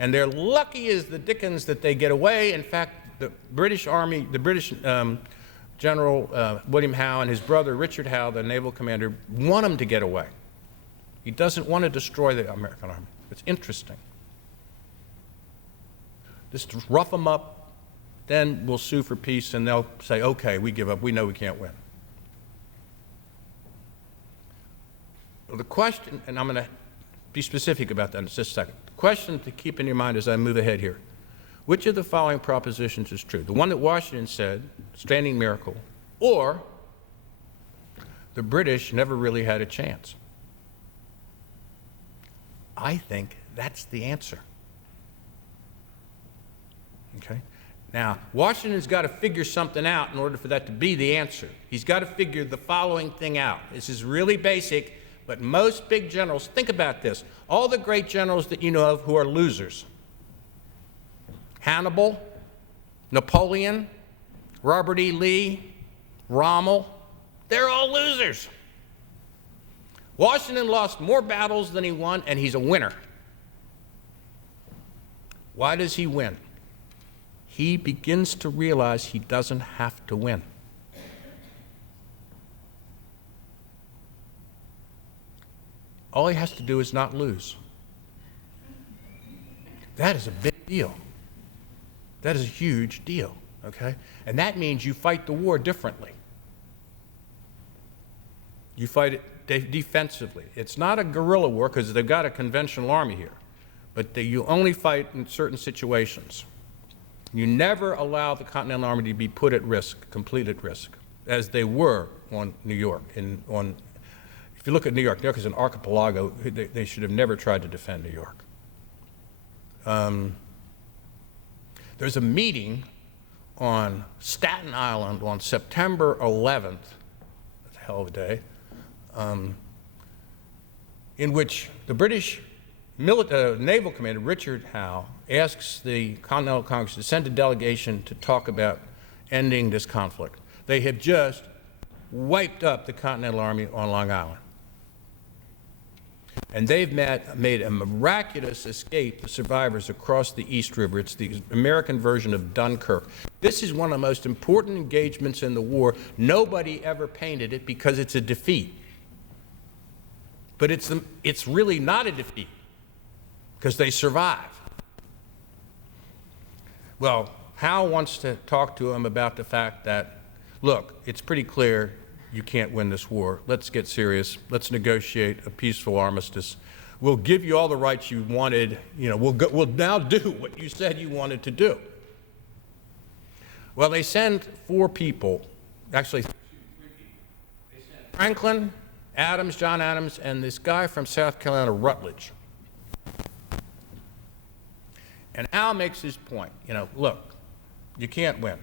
And they're lucky as the dickens that they get away. In fact, the British Army, the British General William Howe and his brother Richard Howe, the naval commander, want them to get away. He doesn't want to destroy the American army. It's interesting. Just rough them up, then we'll sue for peace, and they'll say, okay, we give up. We know we can't win. The question, and I'm going to be specific about that in just a second. The question to keep in your mind as I move ahead here: which of the following propositions is true? The one that Washington said, standing miracle, or the British never really had a chance? I think that's the answer. Okay? Now, Washington's got to figure something out in order for that to be the answer. He's got to figure the following thing out. This is really basic, but most big generals, think about this. All the great generals that you know of who are losers: Hannibal, Napoleon, Robert E. Lee, Rommel, they're all losers. Washington lost more battles than he won, and he's a winner. Why does he win? He begins to realize he doesn't have to win. All he has to do is not lose. That is a big deal. That is a huge deal, okay? And that means you fight the war differently. You fight it defensively. It's not a guerrilla war because they've got a conventional army here, but you only fight in certain situations. You never allow the Continental Army to be put at risk, complete at risk, as they were on New York. If you look at New York, New York is an archipelago. They should have never tried to defend New York. There's a meeting on Staten Island on September 11th, that's a hell of a day, in which the British naval commander, Richard Howe, asks the Continental Congress to send a delegation to talk about ending this conflict. They have just wiped up the Continental Army on Long Island. And they've made a miraculous escape, the survivors, across the East River. It's the American version of Dunkirk. This is one of the most important engagements in the war. Nobody ever painted it because it's a defeat. But it's really not a defeat because they survive. Well, Howe wants to talk to him about the fact that, look, it's pretty clear you can't win this war. Let's get serious. Let's negotiate a peaceful armistice. We'll give you all the rights you wanted. We'll now do what you said you wanted to do. Well, they send four people, actually 3 people. They send Franklin, Adams, John Adams, and this guy from South Carolina, Rutledge. And Howe makes his point. Look, you can't win.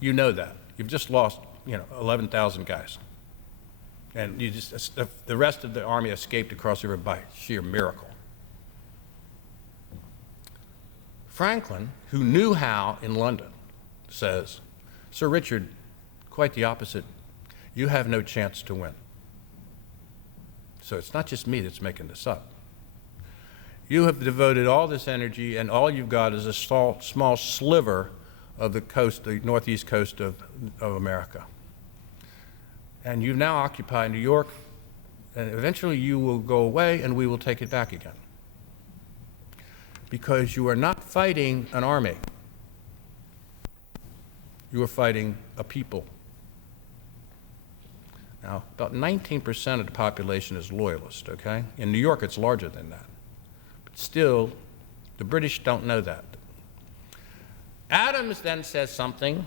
You know that. You've just lost, 11,000 guys. And the rest of the army escaped across the river by sheer miracle. Franklin, who knew Howe in London, says, Sir Richard, quite the opposite. You have no chance to win. So it's not just me that's making this up. You have devoted all this energy, and all you've got is a small sliver of the coast, the northeast coast of America. And you've now occupied New York, and eventually you will go away and we will take it back again. Because you are not fighting an army. You were fighting a people. Now, about 19% of the population is loyalist, okay? In New York, it's larger than that. But still, the British don't know that. Adams then says something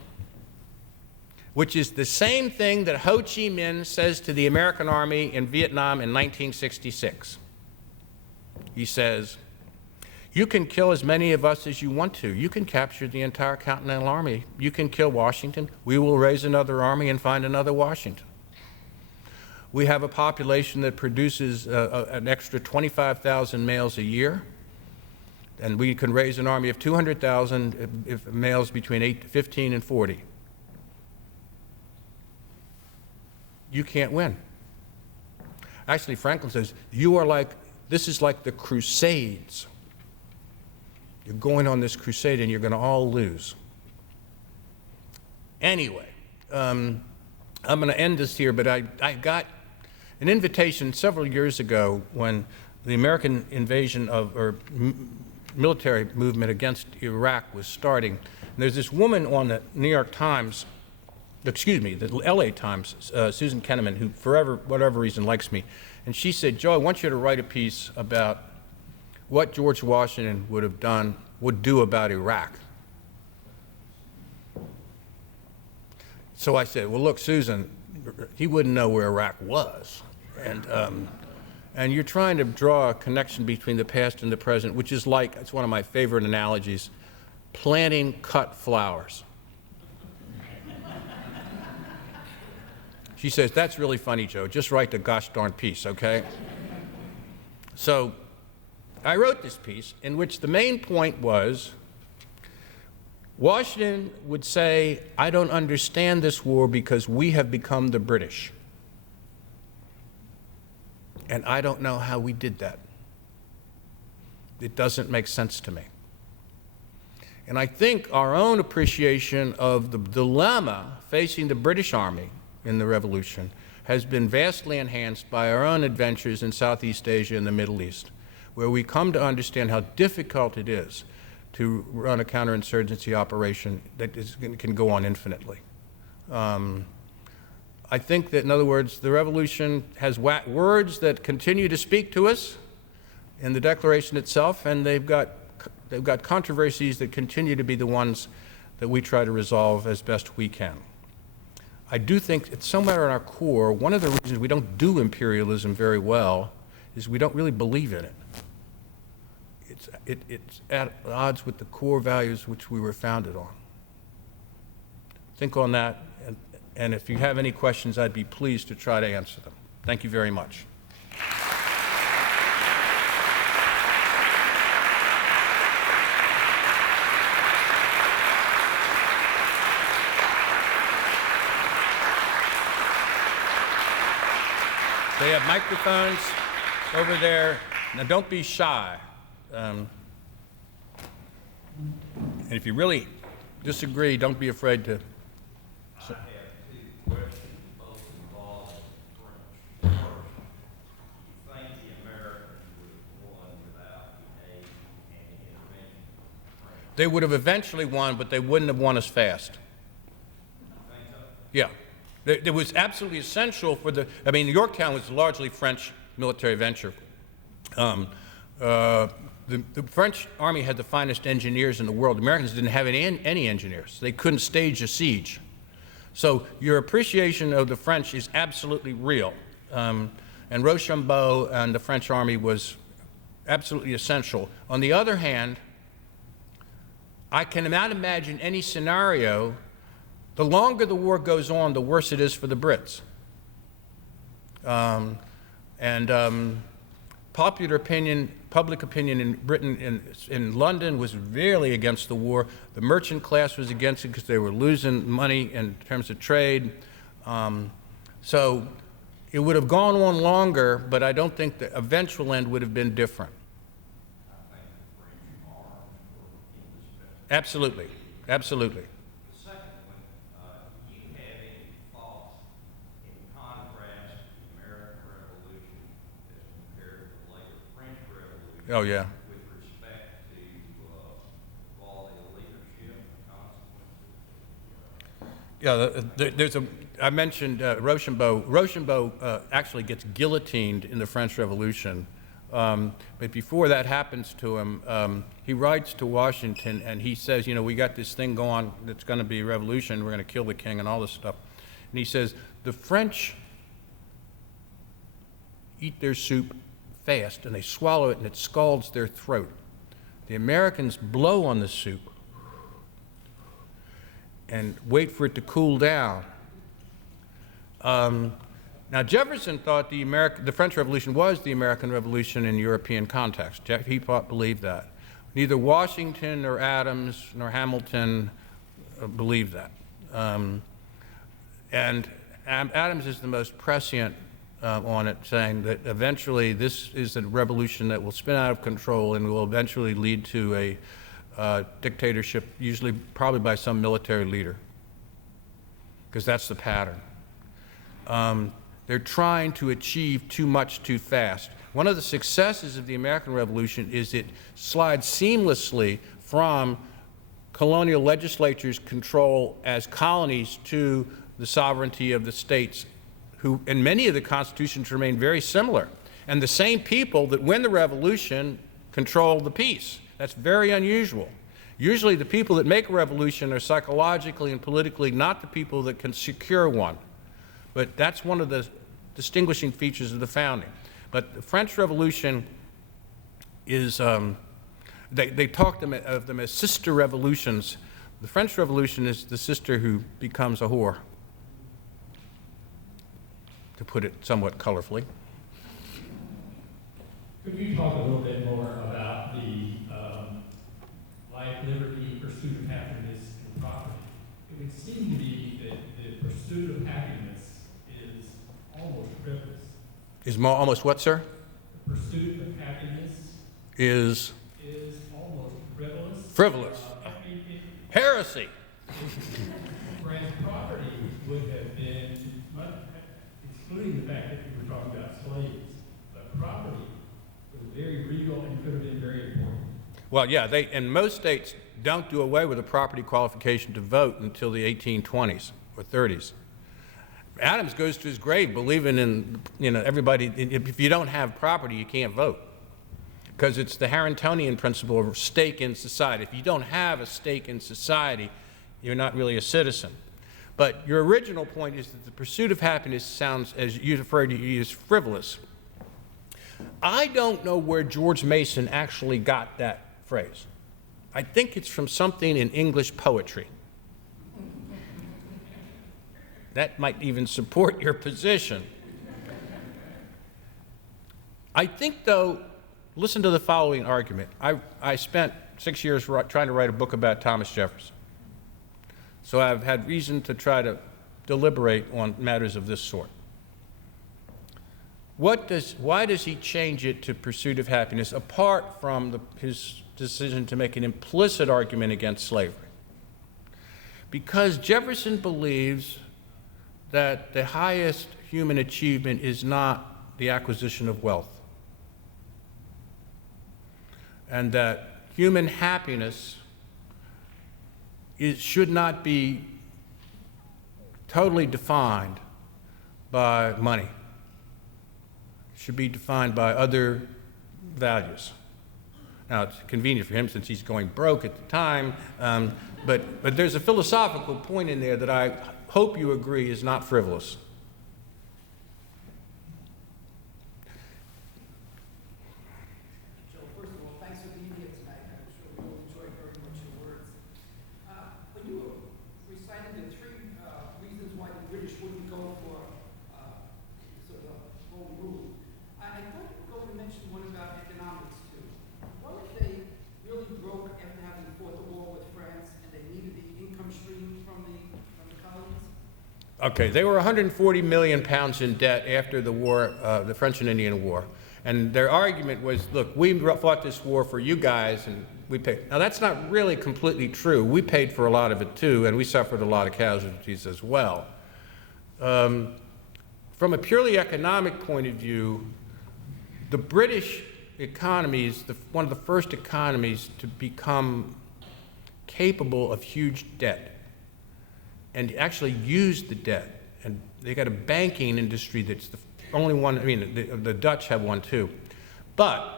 which is the same thing that Ho Chi Minh says to the American army in Vietnam in 1966. He says, you can kill as many of us as you want to. You can capture the entire Continental Army. You can kill Washington. We will raise another army and find another Washington. We have a population that produces an extra 25,000 males a year, and we can raise an army of 200,000 if males between 15 and 40. You can't win. Actually, Franklin says, this is like the Crusades. You're going on this crusade and you're going to all lose. Anyway, I'm going to end this here, but I got an invitation several years ago when the American invasion or military movement against Iraq was starting. And there's this woman on the New York Times, the LA Times, Susan Kenneman, who for whatever reason likes me. And she said, Joe, I want you to write a piece about what George Washington would do about Iraq. So I said, well, look, Susan, he wouldn't know where Iraq was. And you're trying to draw a connection between the past and the present, which is like, it's one of my favorite analogies, planting cut flowers. She says, that's really funny, Joe. Just write the gosh darn piece, okay? So I wrote this piece in which the main point was Washington would say, I don't understand this war because we have become the British. And I don't know how we did that. It doesn't make sense to me. And I think our own appreciation of the dilemma facing the British Army in the Revolution has been vastly enhanced by our own adventures in Southeast Asia and the Middle East, where we come to understand how difficult it is to run a counterinsurgency operation that can go on infinitely. I think that, in other words, the revolution has words that continue to speak to us in the Declaration itself, and they've got controversies that continue to be the ones that we try to resolve as best we can. I do think it's somewhere in our core, one of the reasons we don't do imperialism very well is we don't really believe in it. It's at odds with the core values which we were founded on. Think on that, and if you have any questions, I'd be pleased to try to answer them. Thank you very much. They have microphones over there. Now, don't be shy. And if you really disagree, don't be afraid to. I have two questions, both involved French. First, do you think the Americans would have won without the aid and intervention of France? They would have eventually won, but they wouldn't have won as fast. You think so? Yeah. It was absolutely essential for Yorktown was a largely French military venture. The French army had the finest engineers in the world. The Americans didn't have any engineers. They couldn't stage a siege. So your appreciation of the French is absolutely real. And Rochambeau and the French army was absolutely essential. On the other hand, I cannot imagine any scenario. The longer the war goes on, the worse it is for the Brits. Public opinion in Britain, in London, was really against the war. The merchant class was against it because they were losing money in terms of trade. So it would have gone on longer, but I don't think the eventual end would have been different. I think the French arms were indispensable. Absolutely, absolutely. The second one, do you have any thoughts in contrast to the American Revolution as compared to the later French Revolution? Oh, yeah. With respect to quality of leadership and consequences? Yeah, I mentioned Rochambeau. Rochambeau actually gets guillotined in the French Revolution. But before that happens to him, he writes to Washington and he says, you know, we got this thing going that's going to be a revolution. We're going to kill the king and all this stuff. And he says, the French eat their soup fast and they swallow it and it scalds their throat. The Americans blow on the soup and wait for it to cool down. Now, Jefferson thought the French Revolution was the American Revolution in European context. He believed that. Neither Washington nor Adams nor Hamilton believed that. And Adams is the most prescient on it, saying that eventually this is a revolution that will spin out of control and will eventually lead to a dictatorship, usually probably by some military leader, because that's the pattern. They're trying to achieve too much too fast. One of the successes of the American Revolution is it slides seamlessly from colonial legislatures' control as colonies to the sovereignty of the states, who, and many of the constitutions remain very similar. And the same people that win the revolution control the peace. That's very unusual. Usually the people that make a revolution are psychologically and politically not the people that can secure one. But that's one of the distinguishing features of the founding. But the French Revolution is, they talk of them as sister revolutions. The French Revolution is the sister who becomes a whore, to put it somewhat colorfully. Could you talk a little bit more about the life, liberty, pursuit of happiness, and property? It would seem to me that the pursuit of happiness is almost frivolous. Is almost what, sir? The pursuit of happiness is almost frivolous. Frivolous. Heresy. Whereas property would have been, excluding the fact that we were talking about slaves, but property was very real and could have been very important. Well, yeah, and most states don't do away with a property qualification to vote until the 1820s or 30s. Adams goes to his grave believing in, you know, everybody, if you don't have property, you can't vote. Because it's the Harringtonian principle of stake in society. If you don't have a stake in society, you're not really a citizen. But your original point is that the pursuit of happiness sounds, as you referred to, as frivolous. I don't know where George Mason actually got that phrase. I think it's from something in English poetry. That might even support your position. I think, though, listen to the following argument. I spent 6 years trying to write a book about Thomas Jefferson. So I've had reason to try to deliberate on matters of this sort. Why does he change it to pursuit of happiness, apart from his decision to make an implicit argument against slavery? Because Jefferson believes that the highest human achievement is not the acquisition of wealth, and that human happiness should not be totally defined by money. It should be defined by other values. Now, it's convenient for him since he's going broke at the time, but there's a philosophical point in there that I hope you agree is not frivolous. Joe, first of all, thanks for being here tonight. I really enjoyed very much your words. When you were reciting the three reasons why the British wouldn't go for sort of home rule, I thought you were going to mention one about economics too. What if they really broke after having fought the war with France and they needed the income stream from the colonies? Okay, they were 140 million pounds in debt after the war, the French and Indian War. And their argument was, look, we fought this war for you guys and we paid. Now, that's not really completely true. We paid for a lot of it too, and we suffered a lot of casualties as well. From a purely economic point of view, the British economy is one of the first economies to become capable of huge debt. and actually use the debt. And they got a banking industry that's the only one, I mean, the Dutch have one too. But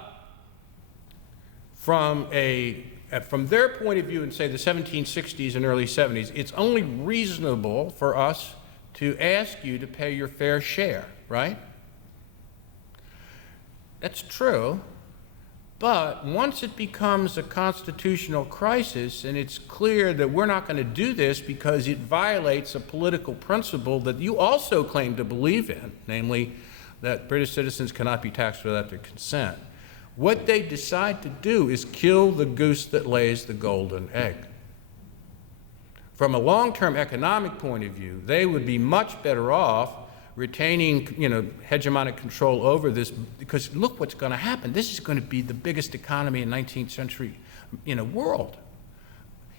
from their point of view in, say, the 1760s and early 70s, it's only reasonable for us to ask you to pay your fair share, right? That's true. But once it becomes a constitutional crisis and it's clear that we're not going to do this because it violates a political principle that you also claim to believe in, namely that British citizens cannot be taxed without their consent, what they decide to do is kill the goose that lays the golden egg. From a long-term economic point of view, they would be much better off retaining, hegemonic control over this, because look what's going to happen. This is going to be the biggest economy in 19th century, world.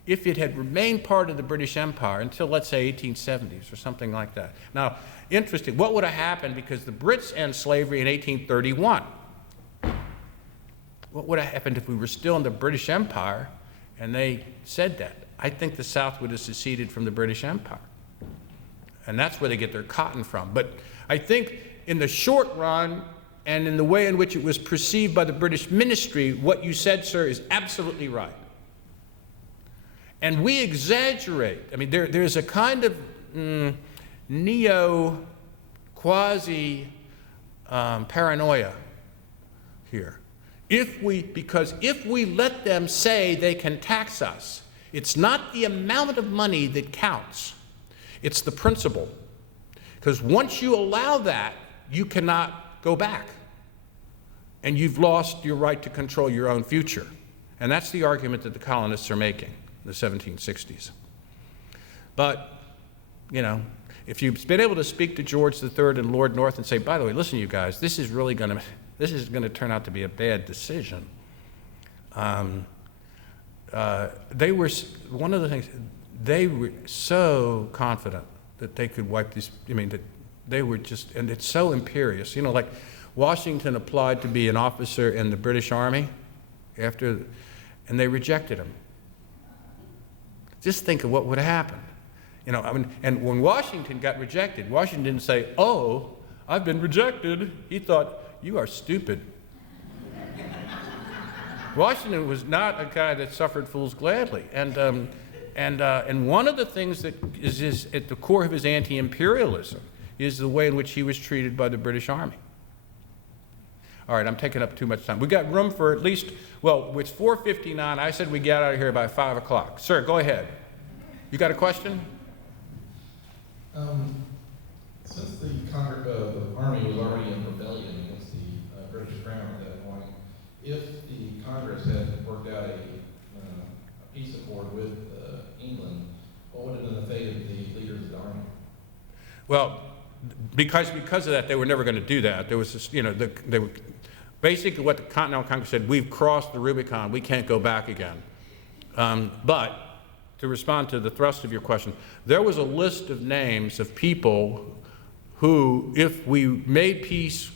If it had remained part of the British Empire until, let's say, 1870s or something like that. Now, interesting, what would have happened, because the Brits end slavery in 1831. What would have happened if we were still in the British Empire and they said that? I think the South would have seceded from the British Empire. And that's where they get their cotton from. But I think in the short run and in the way in which it was perceived by the British ministry, what you said, sir, is absolutely right. And we exaggerate. I mean, there's a kind of neo-quasi-paranoia here. Because if we let them say they can tax us, it's not the amount of money that counts. It's the principle. Because once you allow that, you cannot go back. And you've lost your right to control your own future. And that's the argument that the colonists are making in the 1760s. But, if you've been able to speak to George III and Lord North and say, by the way, listen, you guys, this is going to turn out to be a bad decision. They were, one of the things, they were so confident that they could wipe these, that they were just, and it's so imperious. Like Washington applied to be an officer in the British Army and they rejected him. Just think of what would have happened. And when Washington got rejected, Washington didn't say, oh, I've been rejected. He thought, you are stupid. Washington was not a guy that suffered fools gladly. And one of the things that is at the core of his anti-imperialism is the way in which he was treated by the British Army. All right, I'm taking up too much time. We got room for at least, it's 4:59. I said we get out of here by 5 o'clock. Sir, go ahead. You got a question? Since the Army was already in rebellion against the British Crown at that point, if the Congress had worked out a peace accord with England, what would have been the fate of the leaders of the Army? Well, because of that, they were never going to do that. There was this, they were basically what the Continental Congress said: we've crossed the Rubicon, we can't go back again. But to respond to the thrust of your question, there was a list of names of people who, if we made peace,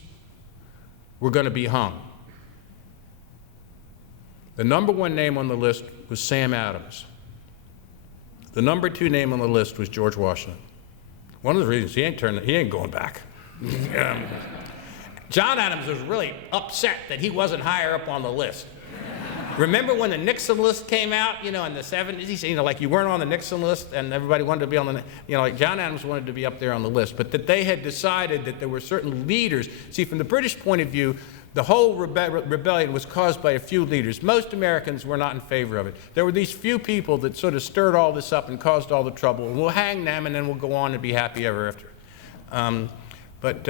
were going to be hung. The number one name on the list was Sam Adams. The number two name on the list was George Washington. One of the reasons he ain't going back. John Adams was really upset that he wasn't higher up on the list. Remember when the Nixon list came out, in the 70s? He said, like you weren't on the Nixon list and everybody wanted to be on the, like John Adams wanted to be up there on the list, but that they had decided that there were certain leaders. See, from the British point of view, the whole rebellion was caused by a few leaders. Most Americans were not in favor of it. There were these few people that sort of stirred all this up and caused all the trouble, and we'll hang them and then we'll go on and be happy ever after. But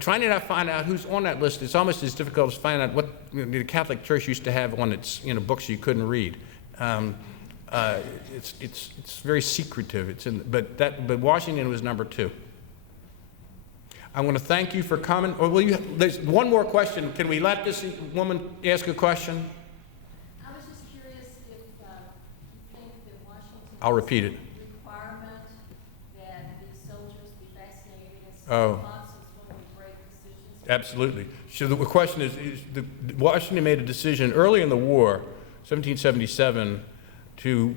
trying to find out who's on that list is almost as difficult as finding out what the Catholic Church used to have on its books you couldn't read. It's very secretive. But Washington was number two. I want to thank you for coming. Or there's one more question. Can we let this woman ask a question? I was just curious if you think that Washington. I'll repeat it. Requirement that these soldiers be vaccinated against Oh. smallpox is one of the great decisions. Absolutely. So the question is Washington made a decision early in the war, 1777, to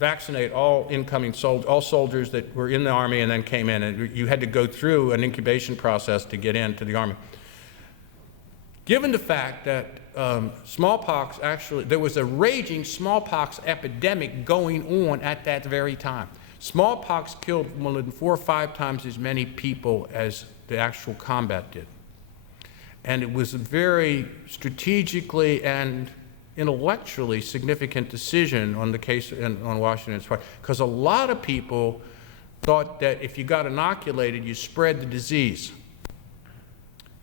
vaccinate all incoming soldiers, all soldiers that were in the Army and then came in, and you had to go through an incubation process to get into the Army. Given the fact that smallpox actually, there was a raging smallpox epidemic going on at that very time. Smallpox killed more than 4 or 5 times as many people as the actual combat did. And it was a very strategically and intellectually significant decision on the case on Washington's part, because a lot of people thought that if you got inoculated, you spread the disease.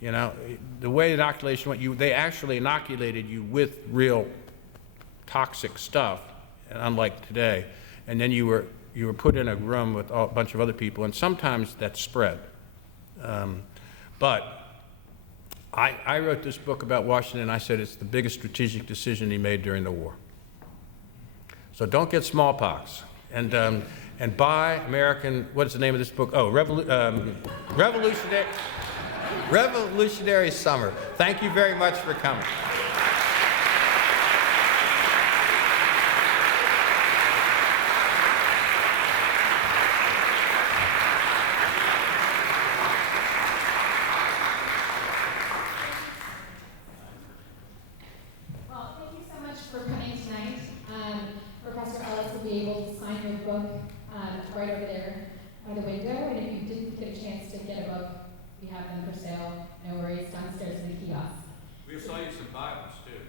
You know, the way inoculation went, they actually inoculated you with real toxic stuff, unlike today, and then you were put in a room with a bunch of other people, and sometimes that spread. But I wrote this book about Washington, and I said it's the biggest strategic decision he made during the war. So don't get smallpox. And buy American, what is the name of this book? Oh, Revolutionary Summer. Thank you very much for coming. Well, thank you so much for coming tonight. Professor Ellis will be able to sign your book right over there by the window. And if you didn't get a chance to get a book, we have them for sale. No worries, downstairs in the kiosk. We'll sell you some Bibles, too.